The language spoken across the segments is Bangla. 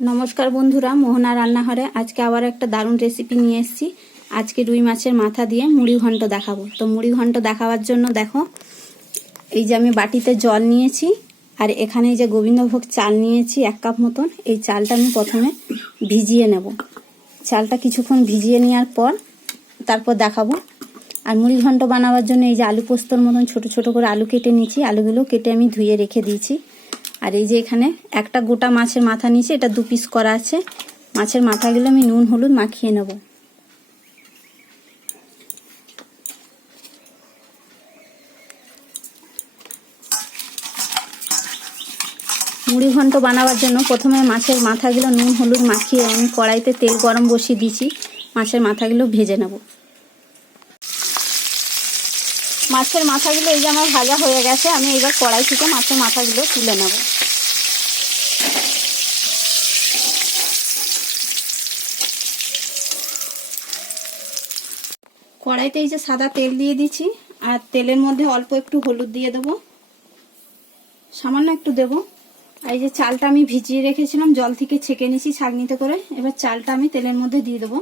नमस्कार बंधुरा मोहना रान्नाघरे आज के आबार एक दारुण रेसिपि निये एसेछि। आज के रुई माछेर माथा दिए मुड़ी घंट देखाबो। तो मुड़ी घंट देखाबार जोन्नो देखो এই যে আমি বাটিতে জল নিয়েছি আর এখানে এই যে গোবিন্দভোগ চাল নিয়েছি 1 কাপ মতন। এই চালটা আমি প্রথমে ভিজিয়ে নেব। চালটা কিছুক্ষণ ভিজিয়ে নেওয়ার পর তারপর দেখাবো। আর মুড়ি ঘন্ট বানাবার জন্য এই যে আলু পোস্তর মতন ছোট ছোট করে আলু কেটে নিয়েছি। আলুগুলো কেটে আমি ধুয়ে রেখে দিয়েছি। আর এই যে এখানে একটা গোটা মাছের মাথা নিয়েছি, এটা 2 পিস করা আছে। মাছের মাথাগুলো আমি নুন হলুদ মাখিয়ে নেব। মুড়ি ঘন্ট বানাবার জন্য প্রথমে মাছের মাথাগুলো নুন হলুদ মাখিয়ে আমি কড়াইতে তেল গরম বসিয়ে দিয়েছি। মাছের মাথাগুলো ভেজে নেব। মাছের মাথাগুলো এই যে আমার ভাজা হয়ে গেছে, আমি এবার কড়াই থেকে মাছের মাথাগুলো তুলে নেব। কড়াইতে এই যে সাদা তেল দিয়ে দিচ্ছি আর তেলের মধ্যে অল্প একটু হলুদ দিয়ে দেবো, সামান্য একটু দেব। আর এই যে চালটা আমি ভিজিয়ে রেখেছিলাম, জল থেকে ছেঁকে নিয়েছি ছাঁকনিতে করে। এবার চালটা আমি তেলের মধ্যে দিয়ে দেবো।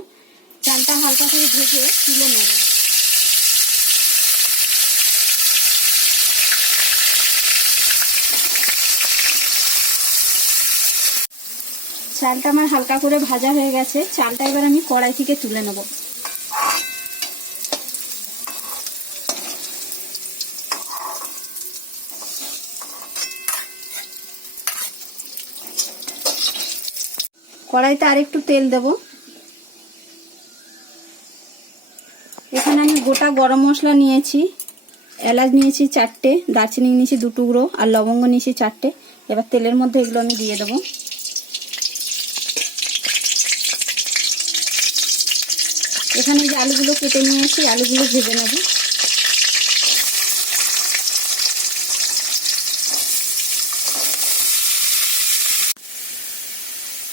চালটা হালকা করে ভেজে তুলে নেব। চালটা আমার হালকা করে ভাজা হয়ে গেছে। চালটা এবার আমি কড়াই থেকে তুলে নেব। কড়াইতে আরেকটু তেল দেব। এখানে আমি গোটা গরম মশলা নিয়েছি, এলাচ নিয়েছি 4টে, দারচিনি নিয়েছি 2 টুকরো আর লবঙ্গ নিয়েছি 4টে। এবার তেলের মধ্যে এগুলো আমি দিয়ে দেব। এখানে যে আলুগুলো কেটে নিয়েছি আলুগুলো ভেজে নেব।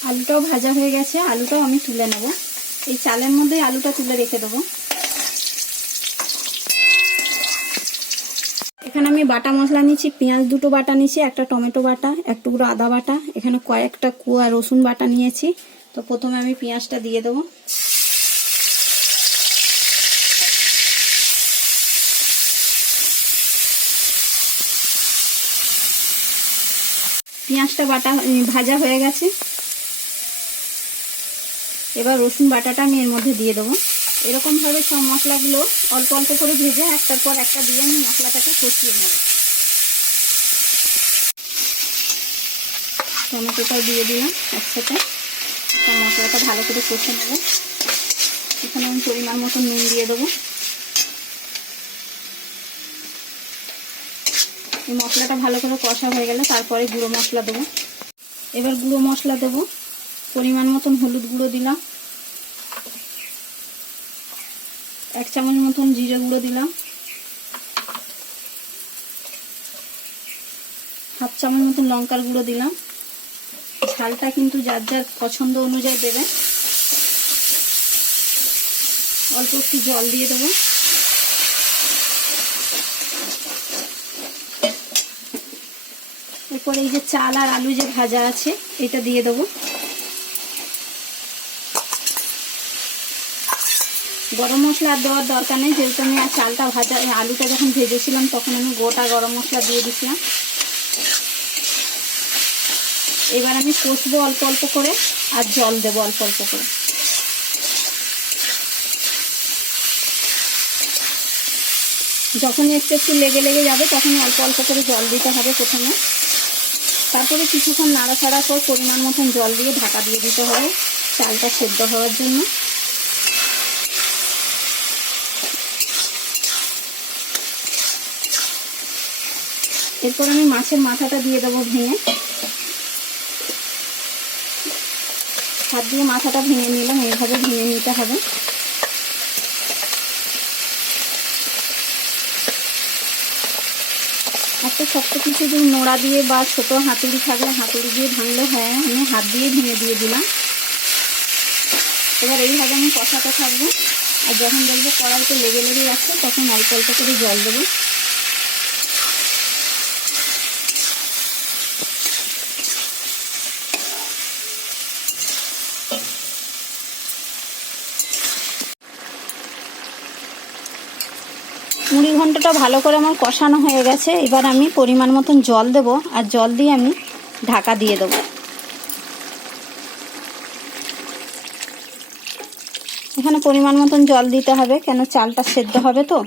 আলুটাও ভাজা হয়ে গেছে, আলুটাও আমি তুলে নেব। এই চালের মধ্যে আলুটা তুলে রেখে দেবো। এখানে আমি বাটা মশলা নিয়েছি, পেঁয়াজ 2টো বাটা নিয়েছি, একটা টমেটো বাটা, 1 টুকরো আদা বাটা, এখানে কয়েকটা কুয়া রসুন বাটা নিয়েছি। তো প্রথমে আমি পেঁয়াজটা দিয়ে দেবো। পেঁয়াজটা বাটা ভাজা হয়ে গেছে। এবার রসুন বাটাটা আমি এর মধ্যে দিয়ে দেবো। এরকম ভাবে সব মশলাগুলো অল্প অল্প করে ভেজে একটার পর একটা দিয়ে আমি মশলাটাকে কষিয়ে নেব। টমেটোটাও দিয়ে দিলাম একসাথে। মশলাটা ভালো করে কষে নেব। এখানে আমি পরিমাণ মতো নুন দিয়ে দেবো। এই মশলাটা ভালো করে কষা হয়ে গেলে তারপরে গুঁড়ো মশলা দেবো। এবার গুঁড়ো মশলা দেবো। পরিমাণ মতন হলুদ গুঁড়ো দিলাম, 1 চামচ মতন জিরে গুঁড়ো দিলাম, 1/2 চামচ মতন লঙ্কার গুঁড়ো দিলাম। ঝালটা কিন্তু যার যার পছন্দ অনুযায়ী দেবেন। অল্প একটু জল দিয়ে দেবো। এরপরে এই যে চাল আর আলু যে ভাজা আছে এটা দিয়ে দেবো। গরম মশলা আর দেওয়ার দরকার নেই, যেহেতু আমি চালটা ভাজা আলুটা যখন ভেজেছিলাম তখন আমি গোটা গরম মশলা দিয়ে দিয়েছিলাম। এবার আমি কষবো অল্প অল্প করে আর জল দেবো অল্প অল্প করে। যখনই একটু একটু লেগে লেগে যাবে তখনই অল্প অল্প করে জল দিতে হবে প্রথমে। তারপরে কিছুক্ষণ নাড়াচাড়া করে পরিমাণ মতন জল দিয়ে ঢাকা দিয়ে দিতে হবে চালটা সেদ্ধ হওয়ার জন্য। এরপর আমি মাছের মাথাটা দিয়ে দেবো ভেঙে। হাত দিয়ে মাথাটা ভেঙে নিলাম, এইভাবে ভেঙে নিতে হবে। একটা শক্ত কিছু যদি নোড়া দিয়ে বা ছোট হাতুড়ি থাকলে হাতুড়ি দিয়ে ভাঙলে হয়, আমি হাত দিয়ে ভেঙে দিয়ে দিলাম। এবার এইভাবে আমি কষাতে থাকবো। আর যখন দেখবো কড়াইতে লেগে লেগে যাচ্ছে তখন অল্প অল্প করে জল দেবো। মুড়ি ঘন্টটা ভালো করে আমার কষানো হয়ে গেছে। এবার আমি পরিমাণ মতন জল দেব, আর জল দিয়ে আমি ঢাকা দিয়ে দেবো। এখানে পরিমাণ মতন জল দিতে হবে, কেন চালটা সেদ্ধ হবে তো।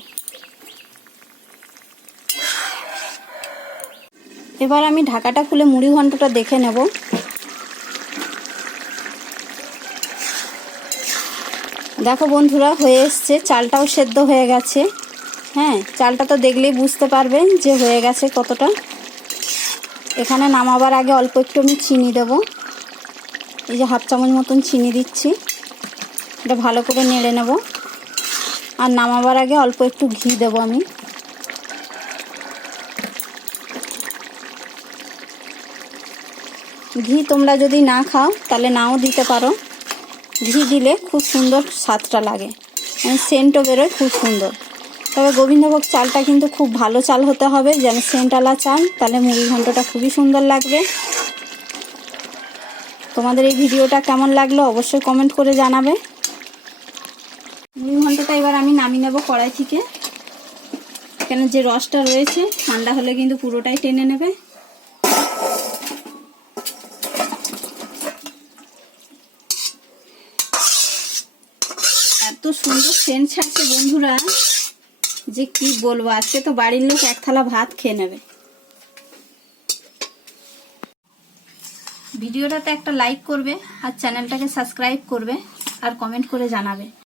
এবার আমি ঢাকাটা খুলে মুড়ি ঘন্টটা দেখে নেব। দেখো বন্ধুরা, হয়ে এসছে, চালটাও সেদ্ধ হয়ে গেছে। হ্যাঁ, চালটা তো দেখলেই বুঝতে পারবে যে হয়ে গেছে কতটা। এখানে নামাবার আগে অল্প একটু আমি চিনি দেব, এই যে 1/2 চামচ মতন চিনি দিচ্ছি। এটা ভালো করে নেড়ে নেব, আর নামাবার আগে অল্প একটু ঘি দেব আমি। ঘি তোমরা যদি না খাও তাহলে নাও দিতে পারো, ঘি দিলে খুব সুন্দর স্বাদটা লাগে, মানে সেন্টও বেরোয় খুব সুন্দর। তবে গোবিন্দভোগ চালটা কিন্তু খুব ভালো চাল হতে হবে, যেন সেন্টওয়ালা চাল, তাহলে মুড়ি ঘন্টটা খুবই সুন্দর লাগবে। তোমাদের এই ভিডিওটা কেমন লাগলো অবশ্যই কমেন্ট করে জানাবে। মুড়ি ঘন্টটা এবার আমি নামিয়ে নেব কড়াই থেকে, কেন যে রসটা রয়েছে ঠান্ডা হলে কিন্তু পুরোটাই টেনে নেবে। এত সুন্দর সেন্ট ছাড়ছে বন্ধুরা যে কি বলবো, আজকে তো বাড়ির লোক 1 থালা ভাত খেয়ে নেবে। ভিডিওটাতে একটা লাইক করবে, আর চ্যানেলটাকে সাবস্ক্রাইব করবে, আর কমেন্ট করে জানাবে।